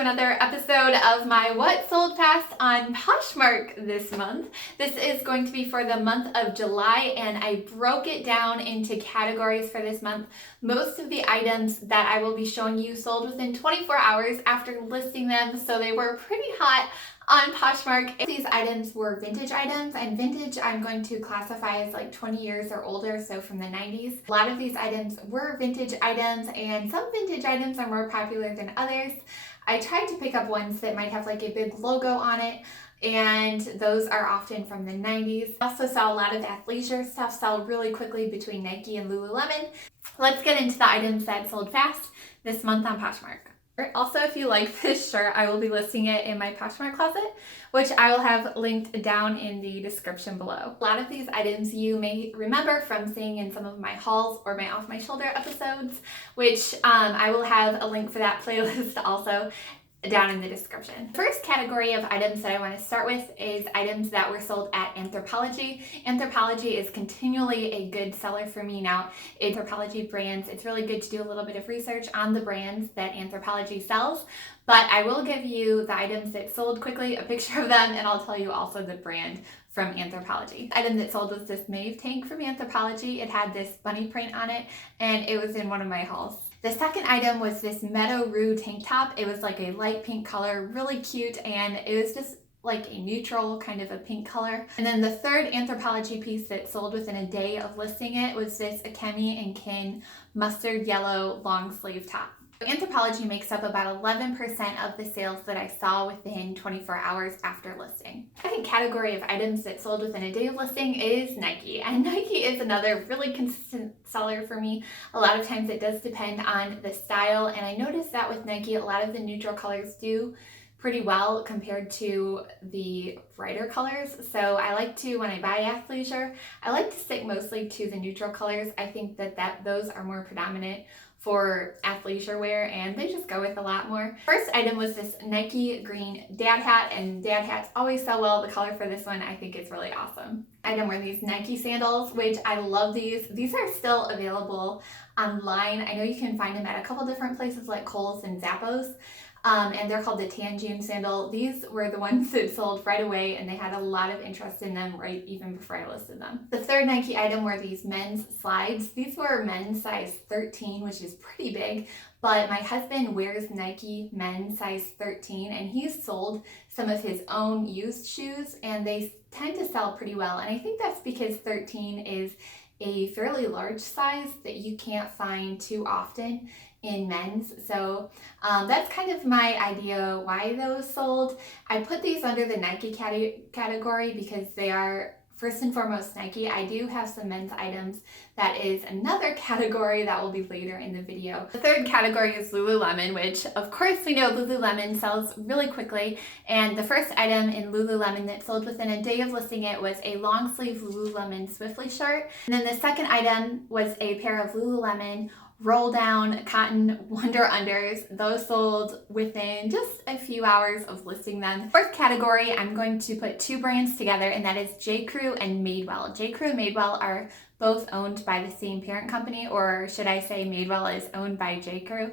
to another episode of my What Sold Fast on Poshmark this month. This is going to be for the month of July, and I broke it down into categories for this month. Most of the items that I will be showing you sold within 24 hours after listing them, so they were pretty hot on Poshmark. These items were vintage items, and vintage I'm going to classify as like 20 years or older, so from the 90s. A lot of these items were vintage items, and some vintage items are more popular than others. I tried to pick up ones that might have like a big logo on it, and those are often from the 90s. I also saw a lot of athleisure stuff sell really quickly between Nike and Lululemon. Let's get into the items that sold fast this month on Poshmark. Also, if you like this shirt, I will be listing it in my Poshmark closet, which I will have linked down in the description below. A lot of these items you may remember from seeing in some of my hauls or my Off My Shoulder episodes, which I will have a link for that playlist also down in the description. The first category of items that I want to start with is items that were sold at Anthropologie. Anthropologie is continually a good seller for me now. Anthropologie brands, it's really good to do a little bit of research on the brands that Anthropologie sells, but I will give you the items that sold quickly, a picture of them, and I'll tell you also the brand from Anthropologie. The item that sold was this Maeve tank from Anthropologie. It had this bunny print on it, and it was in one of my hauls. The second item was this Meadow Rue tank top. It was like a light pink color, really cute, and it was just like a neutral kind of a pink color. And then the third Anthropologie piece that sold within a day of listing it was this Akemi and Kin mustard yellow long sleeve top. Anthropologie makes up about 11% of the sales that I saw within 24 hours after listing. The second category of items that sold within a day of listing is Nike. And Nike is another really consistent seller for me. A lot of times it does depend on the style, and I noticed that with Nike, a lot of the neutral colors do pretty well compared to the brighter colors. So I like to, when I buy athleisure, I like to stick mostly to the neutral colors. I think that those are more predominant for athleisure wear, and they just go with a lot more. First item was this Nike green dad hat, and dad hats always sell well. The color for this one I think is really awesome. Item were these Nike sandals, which I love these. These are still available online. I know you can find them at a couple different places like Kohl's and Zappos. And they're called the Tanjune sandal. These were the ones that sold right away, and they had a lot of interest in them right even before I listed them. The third Nike item were these men's slides. These were men's size 13, which is pretty big, but my husband wears Nike men's size 13, and he's sold some of his own used shoes, and they tend to sell pretty well. And I think that's because 13 is a fairly large size that you can't find too often in men's. So that's kind of my idea why those sold. I put these under the Nike category because they are first and foremost Nike. I do have some men's items that is another category that will be later in the video. The third category is Lululemon, which of course we know Lululemon sells really quickly, and the first item in Lululemon that sold within a day of listing it was a long sleeve Lululemon Swiftly shirt. And then the second item was a pair of Lululemon roll down cotton Wonder Unders. Those sold within just a few hours of listing them. Fourth category, I'm going to put two brands together, and that is J. Crew and Madewell. J. Crew and Madewell are both owned by the same parent company, or should I say Madewell is owned by J. Crew.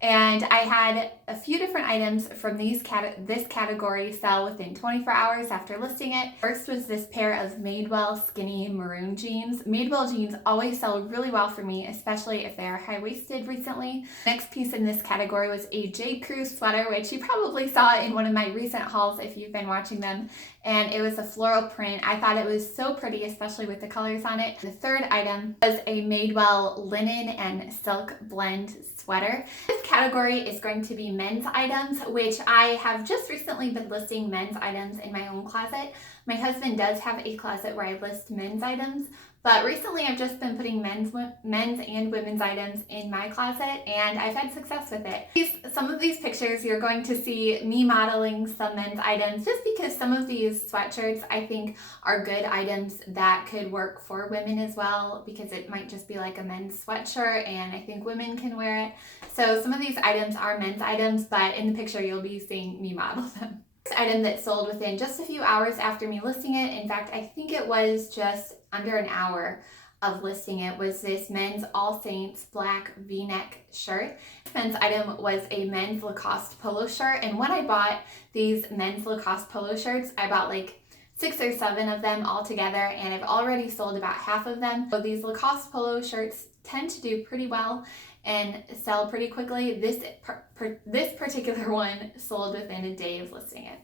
And I had a few different items from this category sell within 24 hours after listing it. First was this pair of Madewell skinny maroon jeans. Madewell jeans always sell really well for me, especially if they are high-waisted recently. Next piece in this category was a J. Crew sweater, which you probably saw in one of my recent hauls if you've been watching them. And it was a floral print. I thought it was so pretty, especially with the colors on it. The third item was a Madewell linen and silk blend sweater. This category is going to be men's items, which I have just recently been listing men's items in my own closet. My husband does have a closet where I list men's items, but recently I've just been putting men's and women's items in my closet, and I've had success with it. Some of these pictures you're going to see me modeling some men's items, just because some of these sweatshirts I think are good items that could work for women as well, because it might just be like a men's sweatshirt and I think women can wear it. So some of these items are men's items, but in the picture you'll be seeing me model them. This item that sold within just a few hours after me listing it, in fact I think it was just under an hour, of listing it was this men's All Saints black v-neck shirt. This men's item was a men's Lacoste polo shirt, and when I bought these men's Lacoste polo shirts, I bought like 6 or 7 of them all together, and I've already sold about half of them. So these Lacoste polo shirts tend to do pretty well and sell pretty quickly. This particular one sold within a day of listing it.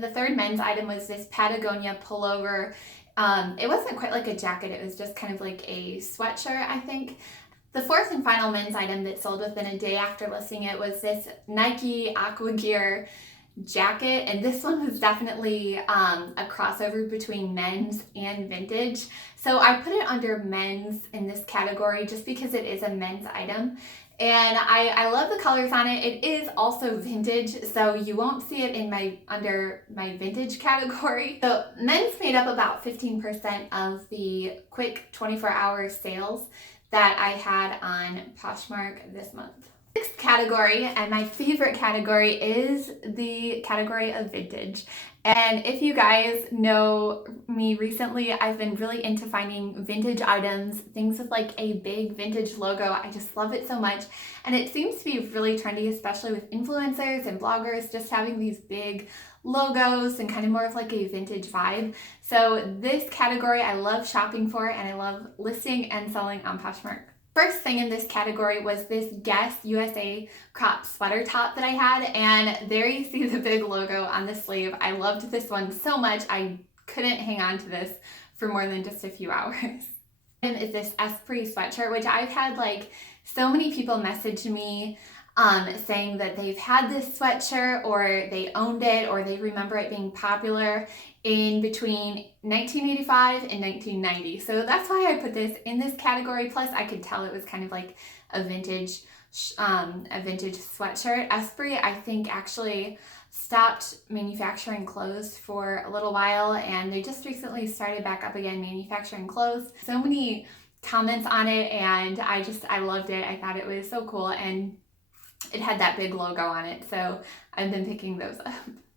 The third men's item was this Patagonia pullover. It wasn't quite like a jacket, it was just kind of like a sweatshirt, I think. The fourth and final men's item that sold within a day after listing it was this Nike Aqua Gear jacket, and this one was definitely a crossover between men's and vintage. So I put it under men's in this category just because it is a men's item. And I love the colors on it. It is also vintage, so you won't see it in under my vintage category. So men's made up about 15% of the quick 24-hour sales that I had on Poshmark this month. Next category, and my favorite category, is the category of vintage. And if you guys know me recently, I've been really into finding vintage items, things with like a big vintage logo. I just love it so much. And it seems to be really trendy, especially with influencers and bloggers, just having these big logos and kind of more of like a vintage vibe. So this category I love shopping for, and I love listing and selling on Poshmark. First thing in this category was this Guess USA crop sweater top that I had, and there you see the big logo on the sleeve. I loved this one so much, I couldn't hang on to this for more than just a few hours. And it's this Esprit sweatshirt, which I've had like so many people message me saying that they've had this sweatshirt, or they owned it, or they remember it being popular in between 1985 and 1990. So that's why I put this in this category. Plus I could tell it was kind of like a vintage sweatshirt. Esprit, I think, actually stopped manufacturing clothes for a little while, and they just recently started back up again manufacturing clothes. So many comments on it, and I loved it. I thought it was so cool, and it had that big logo on it, so I've been picking those up.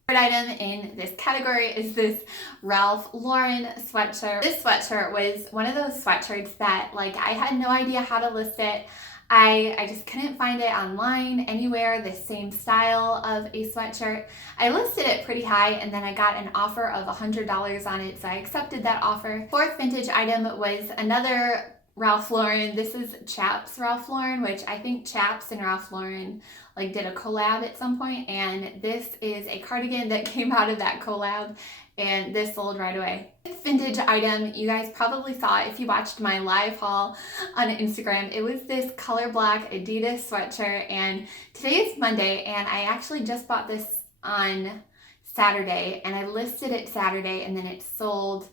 Third item in this category is this Ralph Lauren sweatshirt. This sweatshirt was one of those sweatshirts that, like, I had no idea how to list it. I just couldn't find it online anywhere, the same style of a sweatshirt. I listed it pretty high, and then I got an offer of $100 on it, so I accepted that offer. Fourth vintage item was another Ralph Lauren. This is Chaps Ralph Lauren, which I think Chaps and Ralph Lauren like did a collab at some point, and this is a cardigan that came out of that collab, and this sold right away. This vintage item you guys probably saw if you watched my live haul on Instagram. It was this color black Adidas sweatshirt, and today is Monday, and I actually just bought this on Saturday, and I listed it Saturday, and then it sold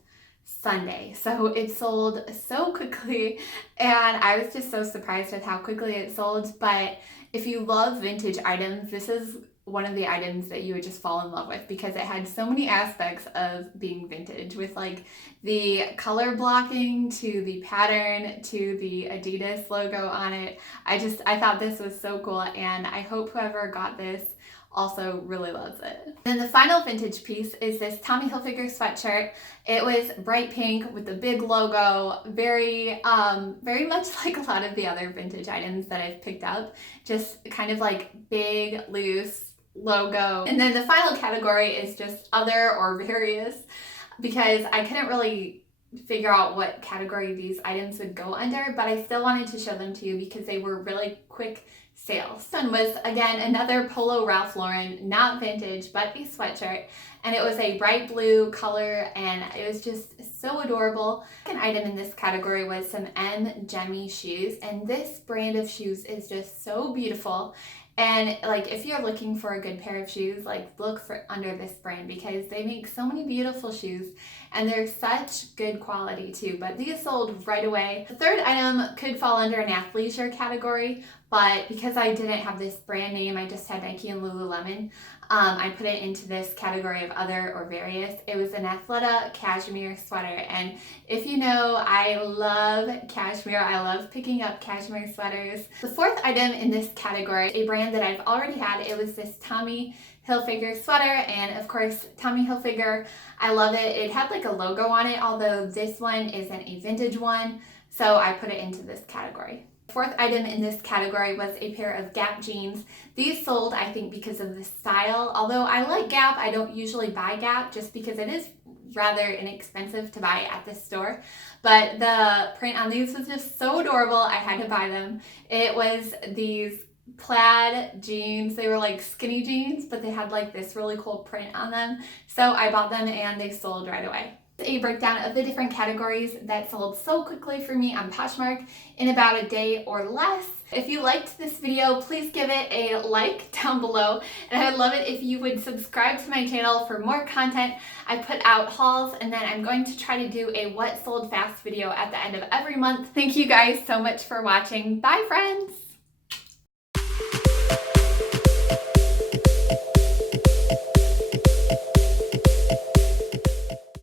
Sunday. So it sold so quickly, and I was just so surprised with how quickly it sold. But if you love vintage items, this is one of the items that you would just fall in love with, because it had so many aspects of being vintage, with like the color blocking to the pattern to the Adidas logo on it. I thought this was so cool, and I hope whoever got this also really loves it. Then the final vintage piece is this Tommy Hilfiger sweatshirt. It was bright pink with the big logo, very much like a lot of the other vintage items that I've picked up, just kind of like big, loose logo. And then the final category is just other or various, because I couldn't really figure out what category these items would go under, but I still wanted to show them to you because they were really quick sales. This one was, again, another Polo Ralph Lauren, not vintage, but a sweatshirt, and it was a bright blue color, and it was just so adorable. The second item in this category was some Gemmy shoes, and this brand of shoes is just so beautiful. And like, if you're looking for a good pair of shoes, like, look for under this brand, because they make so many beautiful shoes, and they're such good quality too. But these sold right away. The third item could fall under an athleisure category, but because I didn't have this brand name, I just had Nike and Lululemon, I put it into this category of other or various. It was an Athleta cashmere sweater, and if you know, I love cashmere. I love picking up cashmere sweaters. The fourth item in this category, a brand that I've already had, it was this Tommy Hilfiger sweater, and of course, Tommy Hilfiger, I love it. It had like a logo on it, although this one isn't a vintage one. So I put it into this category. Fourth item in this category was a pair of Gap jeans. These sold, I think, because of the style. Although I like Gap, I don't usually buy Gap just because it is rather inexpensive to buy at the store. But the print on these was just so adorable, I had to buy them. It was these plaid jeans. They were like skinny jeans, but they had like this really cool print on them. So I bought them and they sold right away. A breakdown of the different categories that sold so quickly for me on Poshmark in about a day or less. If you liked this video, please give it a like down below, and I would love it if you would subscribe to my channel for more content. I put out hauls, and then I'm going to try to do a what sold fast video at the end of every month. Thank you guys so much for watching. Bye friends!